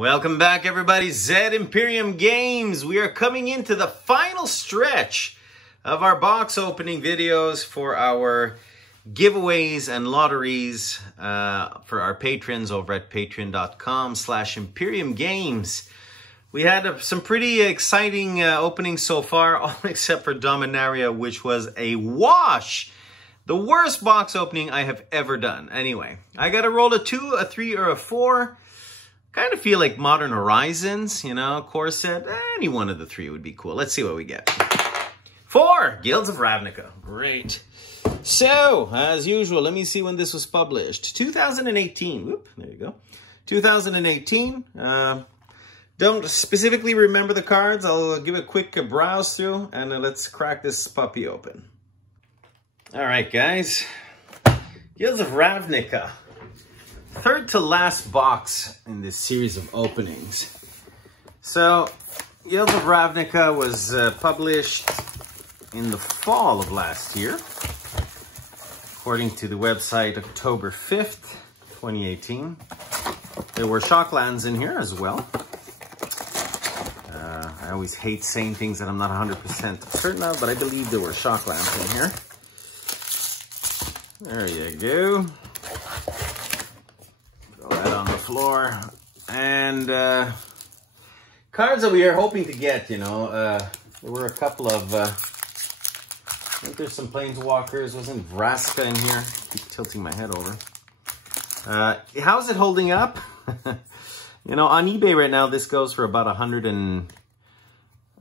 Welcome back, everybody. Zed Imperium Games. We are coming into the final stretch of our box opening videos for our giveaways and lotteries for our patrons over at patreon.com/Imperium Games. We had some pretty exciting openings so far, all except for Dominaria, which was a wash. The worst box opening I have ever done. Anyway, I got to roll a 2, a 3, or a 4. Kind of feel like Modern Horizons, you know, Corset. Any one of the 3 would be cool. Let's see what we get. 4, Guilds of Ravnica. Great. So, as usual, let me see when this was published. 2018. Whoop, there you go. 2018. Don't specifically remember the cards. I'll give a quick browse through, and let's crack this puppy open. All right, guys. Guilds of Ravnica. Third to last box in this series of openings. So, Guilds of Ravnica was published in the fall of last year. According to the website, October 5th, 2018. There were Shocklands in here as well. I always hate saying things that I'm not 100% certain of, but I believe there were Shocklands in here. There you go. On the floor. And cards that we are hoping to get, you know, there were a couple of I think there's some Planeswalkers. Wasn't Vraska in here? Keep tilting my head over. How's it holding up? You know, on eBay right now this goes for about 100 and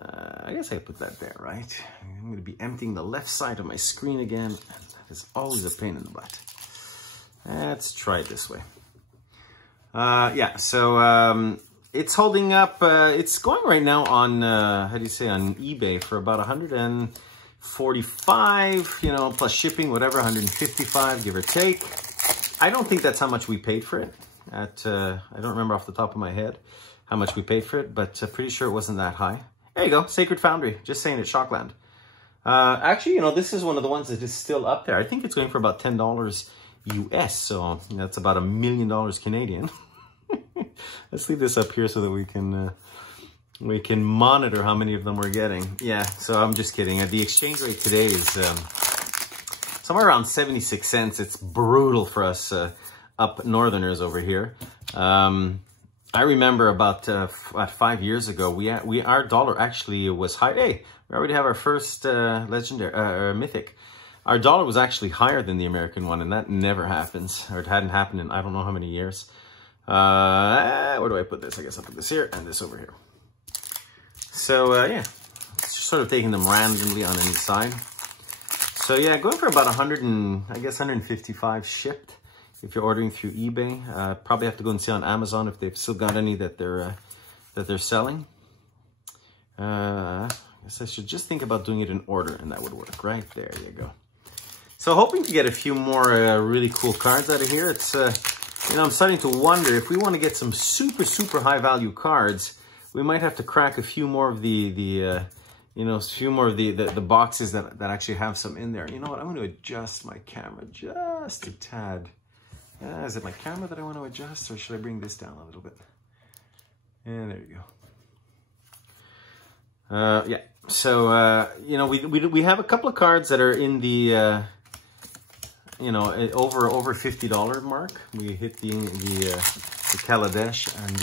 I guess I put that there, right? I'm going to be emptying the left side of my screen again. That is always a pain in the butt. Let's try it this way. Yeah, so it's holding up. It's going right now on how do you say, on eBay for about 145, you know, plus shipping, whatever, 155, give or take. I don't think that's how much we paid for it. I don't remember off the top of my head how much we paid for it, but pretty sure it wasn't that high. There you go, Sacred Foundry. Just saying, it's Shockland. Actually, you know, this is one of the ones that is still up there. I think it's going for about $10 US, so that's about $1 million Canadian. Let's leave this up here so that we can monitor how many of them we're getting. Yeah, so I'm just kidding. The exchange rate today is somewhere around 76 cents. It's brutal for us up northerners over here. I remember about 5 years ago, our dollar actually was high. Hey, we already have our first legendary mythic. Our dollar was actually higher than the American one, and that never happens, or it hadn't happened in I don't know how many years. Where do I put this? I guess I'll put this here and this over here. So, yeah, it's just sort of taking them randomly on any side. So, yeah, going for about 100 and, I guess, 155 shipped if you're ordering through eBay. Probably have to go and see on Amazon if they've still got any that they're selling. I guess I should just think about doing it in order, and that would work. Right there you go. So hoping to get a few more really cool cards out of here. It's, you know, I'm starting to wonder if we want to get some super, super high value cards, we might have to crack a few more of the boxes that actually have some in there. You know what? I'm going to adjust my camera just a tad. Is it my camera that I want to adjust, or should I bring this down a little bit? And there you go. Yeah. So, you know, we have a couple of cards that are in the, you know, over $50 mark. We hit the Kaladesh and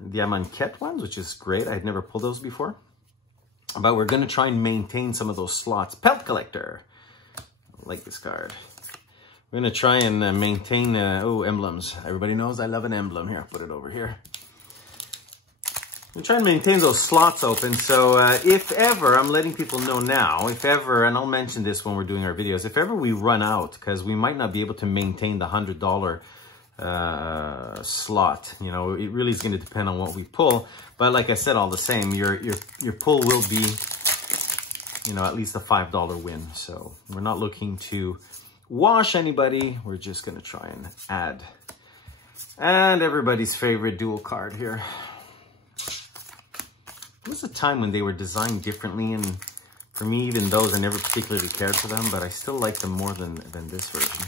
the Amonkhet ones, which is great. I had never pulled those before. But we're going to try and maintain some of those slots. Pelt Collector. I like this card. We're going to try and maintain, emblems. Everybody knows I love an emblem. Here, put it over here. We try and maintain those slots open, so if ever, I'm letting people know now, if ever, and I'll mention this when we're doing our videos, if ever we run out, because we might not be able to maintain the $100 slot, you know, it really is going to depend on what we pull, but like I said, all the same, your pull will be, you know, at least a $5 win, so we're not looking to wash anybody, we're just going to try and add. And everybody's favorite dual card here. There was a time when they were designed differently, and for me, even those, I never particularly cared for them, but I still like them more than this version.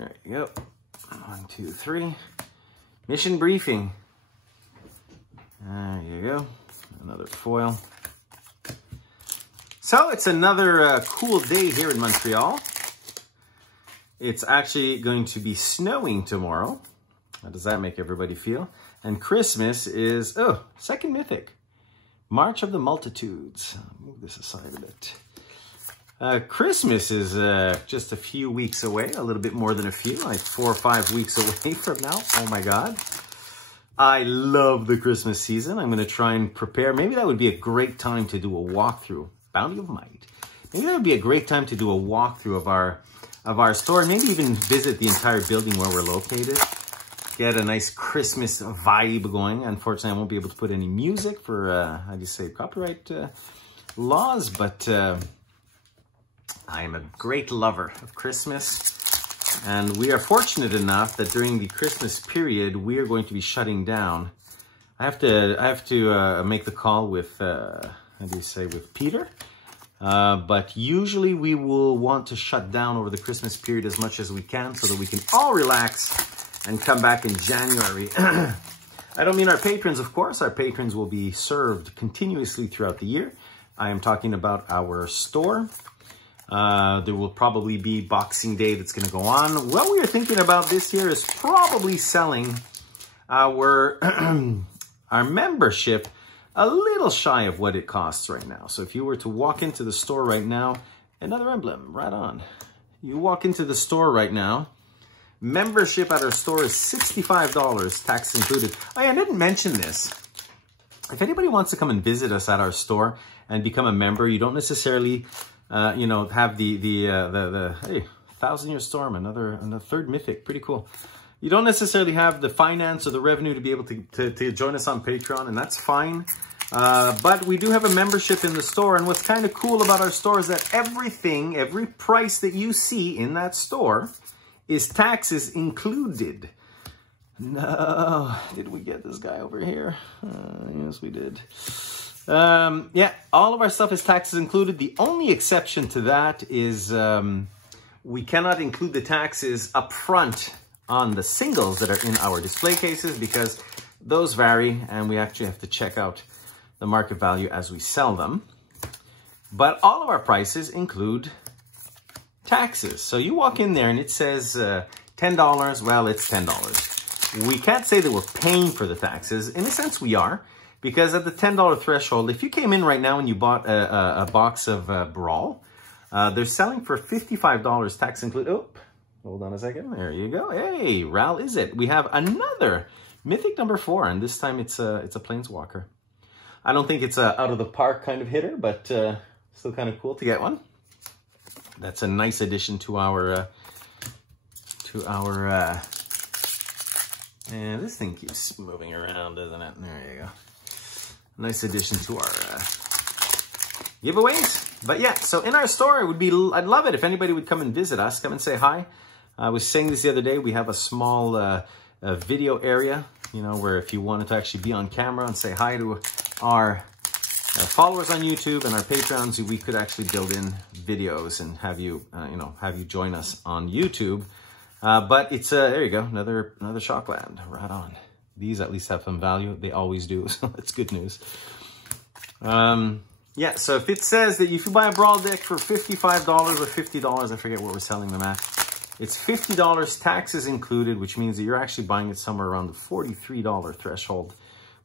There you go. 1, 2, 3. Mission briefing. There you go. Another foil. So it's another cool day here in Montreal. It's actually going to be snowing tomorrow. How does that make everybody feel? And Christmas is, oh, second mythic. March of the Multitudes. I'll move this aside a bit. Christmas is just a few weeks away, a little bit more than a few, like 4 or 5 weeks away from now. Oh my God. I love the Christmas season. I'm going to try and prepare. Maybe that would be a great time to do a walkthrough. Bounty of Might. Maybe that would be a great time to do a walkthrough of our store. Maybe even visit the entire building where we're located. Get a nice Christmas vibe going. Unfortunately, I won't be able to put any music for, how do you say, copyright laws. But I am a great lover of Christmas. And we are fortunate enough that during the Christmas period, we are going to be shutting down. I have to make the call with, how do you say, with Peter. But usually we will want to shut down over the Christmas period as much as we can so that we can all relax and come back in January. I don't mean our patrons, of course. Our patrons will be served continuously throughout the year. I am talking about our store. There will probably be Boxing Day that's going to go on. What we are thinking about this year is probably selling our, our membership a little shy of what it costs right now. So if you were to walk into the store right now, another emblem, right on. You walk into the store right now, membership at our store is $65, tax included. Oh yeah, I didn't mention this. If anybody wants to come and visit us at our store and become a member, you don't necessarily, you know, have the hey, 1,000-Year Storm, another third mythic, pretty cool. You don't necessarily have the finance or the revenue to be able to join us on Patreon, and that's fine. But we do have a membership in the store, and what's kind of cool about our store is that everything, every price that you see in that store is taxes included. No, did we get this guy over here? Yes, we did. Yeah, all of our stuff is taxes included. The only exception to that is we cannot include the taxes up front on the singles that are in our display cases because those vary and we actually have to check out the market value as we sell them. But all of our prices include taxes. So you walk in there and it says $10. Well, it's $10. We can't say that we're paying for the taxes. In a sense, we are. Because at the $10 threshold, if you came in right now and you bought a box of Brawl, they're selling for $55, tax included. Oh, hold on a second. There you go. Hey, Ral, is it? We have another Mythic number 4, and this time it's a Planeswalker. I don't think it's a out of the park kind of hitter, but still kind of cool to get one. That's a nice addition to our and this thing keeps moving around, doesn't it? There you go. Nice addition to our giveaways. But yeah, so in our store, I'd love it if anybody would come and visit us, come and say hi. I was saying this the other day, we have a small video area, you know, where if you wanted to actually be on camera and say hi to our followers on YouTube and our patrons, we could actually build in videos and have you, have you join us on YouTube. But it's, there you go, another Shockland, right on. These at least have some value. They always do, so that's good news. Yeah, so if it says that if you buy a Brawl deck for $55 or $50, I forget what we're selling them at, it's $50, taxes included, which means that you're actually buying it somewhere around the $43 threshold,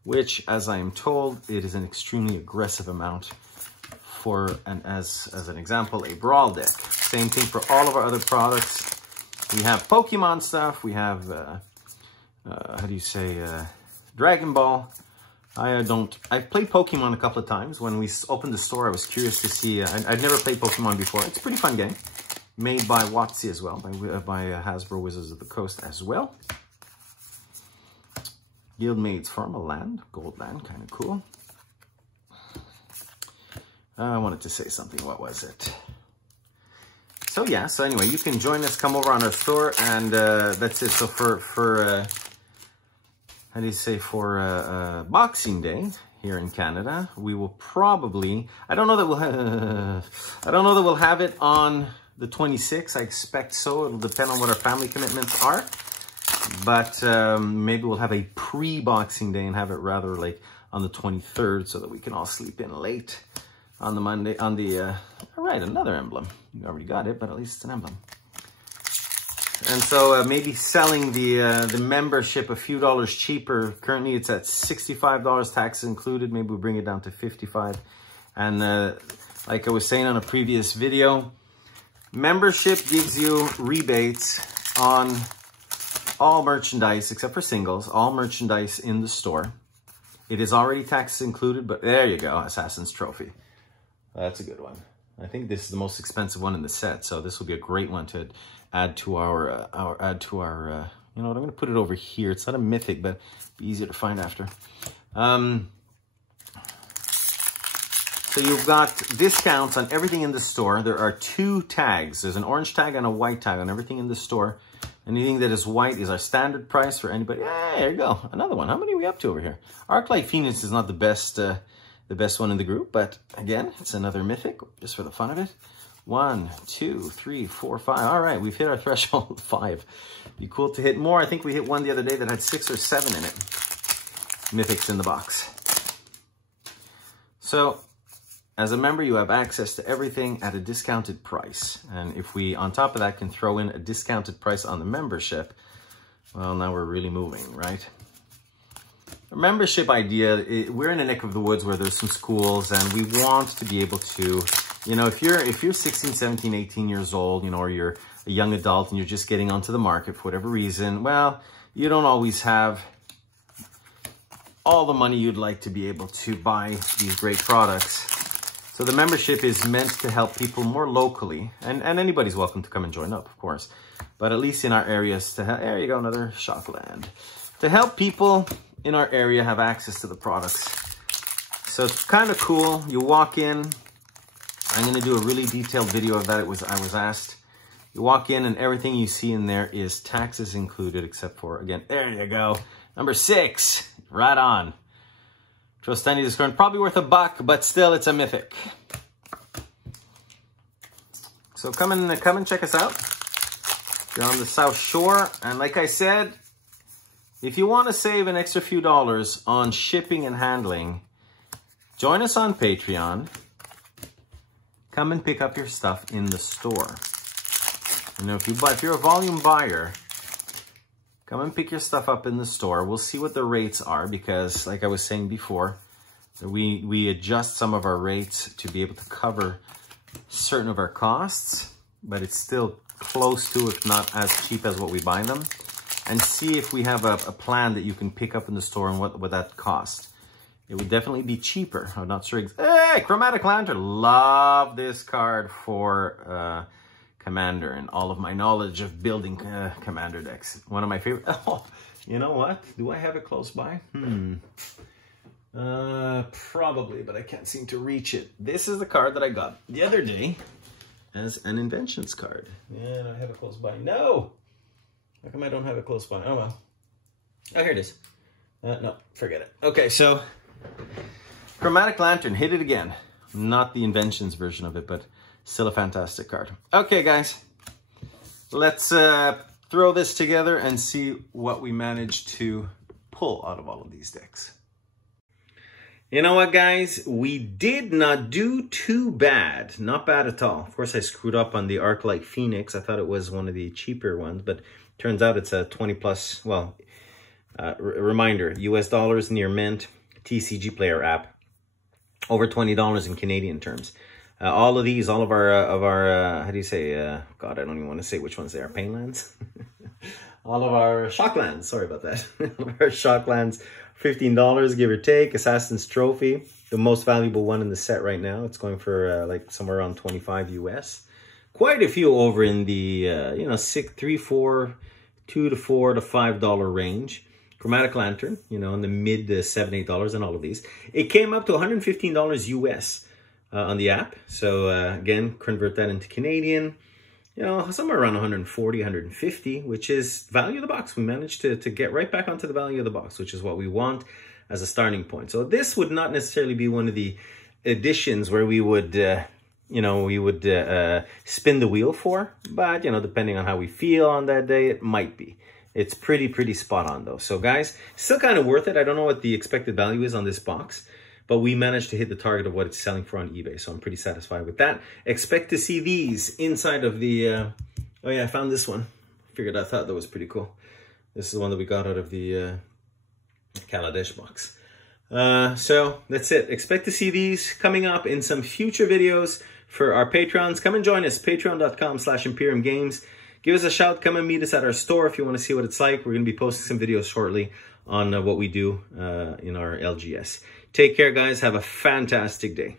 which, as I am told, it is an extremely aggressive amount for, as an example, a Brawl deck. Same thing for all of our other products. We have Pokemon stuff. We have, how do you say, Dragon Ball. I've played Pokemon a couple of times. When we opened the store, I was curious to see, I'd never played Pokemon before. It's a pretty fun game. Made by WotC as well, by Hasbro Wizards of the Coast as well. Guildmaid's Farm, a land, gold land, kind of cool. I wanted to say something, what was it? So yeah, so anyway, you can join us, come over on our store, and that's it. So for how do you say, for Boxing Day here in Canada, we will probably, I don't know that we'll have it on the 26th. I expect so. It'll depend on what our family commitments are. But maybe we'll have a pre-Boxing Day and have it rather like on the 23rd so that we can all sleep in late on the Monday. On the, all right, another emblem. You already got it, but at least it's an emblem. And so maybe selling the membership a few dollars cheaper. Currently it's at $65, taxes included. Maybe we'll bring it down to $55. And like I was saying on a previous video, membership gives you rebates on all merchandise except for singles, all merchandise in the store. It is already taxes included, but there you go, Assassin's Trophy. That's a good one. I think this is the most expensive one in the set, so this will be a great one to add to our you know what, I'm going to put it over here. It's not a mythic, but it'll be easier to find after. So you've got discounts on everything in the store. There are 2 tags. There's an orange tag and a white tag on everything in the store. Anything that is white is our standard price for anybody. Hey, there you go. Another one. How many are we up to over here? Arclight Phoenix is not the best one in the group, but again, it's another mythic just for the fun of it. 1, 2, 3, 4, 5. All right, we've hit our threshold of 5. Be cool to hit more. I think we hit one the other day that had 6 or 7 in it. Mythics in the box. So, as a member, you have access to everything at a discounted price. And if we, on top of that, can throw in a discounted price on the membership, well, now we're really moving, right? A membership idea, we're in a neck of the woods where there's some schools, and we want to be able to, you know, if you're 16, 17, 18 years old, you know, or you're a young adult and you're just getting onto the market for whatever reason, well, you don't always have all the money you'd like to be able to buy these great products. So the membership is meant to help people more locally, and anybody's welcome to come and join up, of course. But at least in our areas, there you go, another Shockland. To help people in our area have access to the products. So it's kind of cool. You walk in. I'm going to do a really detailed video of that. I was asked. You walk in and everything you see in there is taxes included, except for, again, there you go. Number 6, right on. Trostani Discord, probably worth $1, but still it's a mythic. So come and check us out. You're on the South Shore, and like I said, if you want to save an extra few dollars on shipping and handling, join us on Patreon. Come and pick up your stuff in the store. You know, if you're a volume buyer, come and pick your stuff up in the store. We'll see what the rates are because, like I was saying before, we adjust some of our rates to be able to cover certain of our costs, but it's still close to, if not as cheap as what we buy them. And see if we have a plan that you can pick up in the store and what that cost. It would definitely be cheaper. I'm not sure. Hey, Chromatic Lantern. Love this card for Commander and all of my knowledge of building Commander decks. One of my favorite. Oh, you know what? Do I have it close by? Probably, but I can't seem to reach it. This is the card that I got the other day as an Inventions card. And I have it close by. No! How come I don't have it close by? Oh, well. Oh, here it is. No, forget it. Okay, so Chromatic Lantern, hit it again. Not the Inventions version of it, but still a fantastic card. Okay, guys. Let's throw this together and see what we manage to pull out of all of these decks. You know what, guys? We did not do too bad. Not bad at all. Of course, I screwed up on the Arclight Phoenix. I thought it was one of the cheaper ones, but turns out it's a 20 plus, well, reminder, US dollars near mint, TCG Player app, over $20 in Canadian terms. All of these, all of our how do you say, God, I don't even want to say which ones they are, Painlands? All of our Shocklands, sorry about that. All of our Shocklands, $15, give or take. Assassin's Trophy, the most valuable one in the set right now. It's going for like somewhere around 25 US. Quite a few over in the, you know, $2 to $4 to $5 range. Chromatic Lantern, you know, in the mid to $7, $8 and all of these. It came up to $115 US on the app. So again, convert that into Canadian, you know, somewhere around 140, 150, which is value of the box. We managed to get right back onto the value of the box, which is what we want as a starting point. So this would not necessarily be one of the editions where we would, you know, we would spin the wheel for, but, you know, depending on how we feel on that day, it might be. It's pretty spot on though. So guys, still kind of worth it. I don't know what the expected value is on this box, but we managed to hit the target of what it's selling for on eBay. So I'm pretty satisfied with that. Expect to see these inside of the, oh yeah, I found this one. I thought that was pretty cool. This is the one that we got out of the Kaladesh box. So that's it. Expect to see these coming up in some future videos for our Patrons. Come and join us, patreon.com/Imperium Games. Give us a shout. Come and meet us at our store if you want to see what it's like. We're going to be posting some videos shortly on what we do in our LGS. Take care, guys. Have a fantastic day.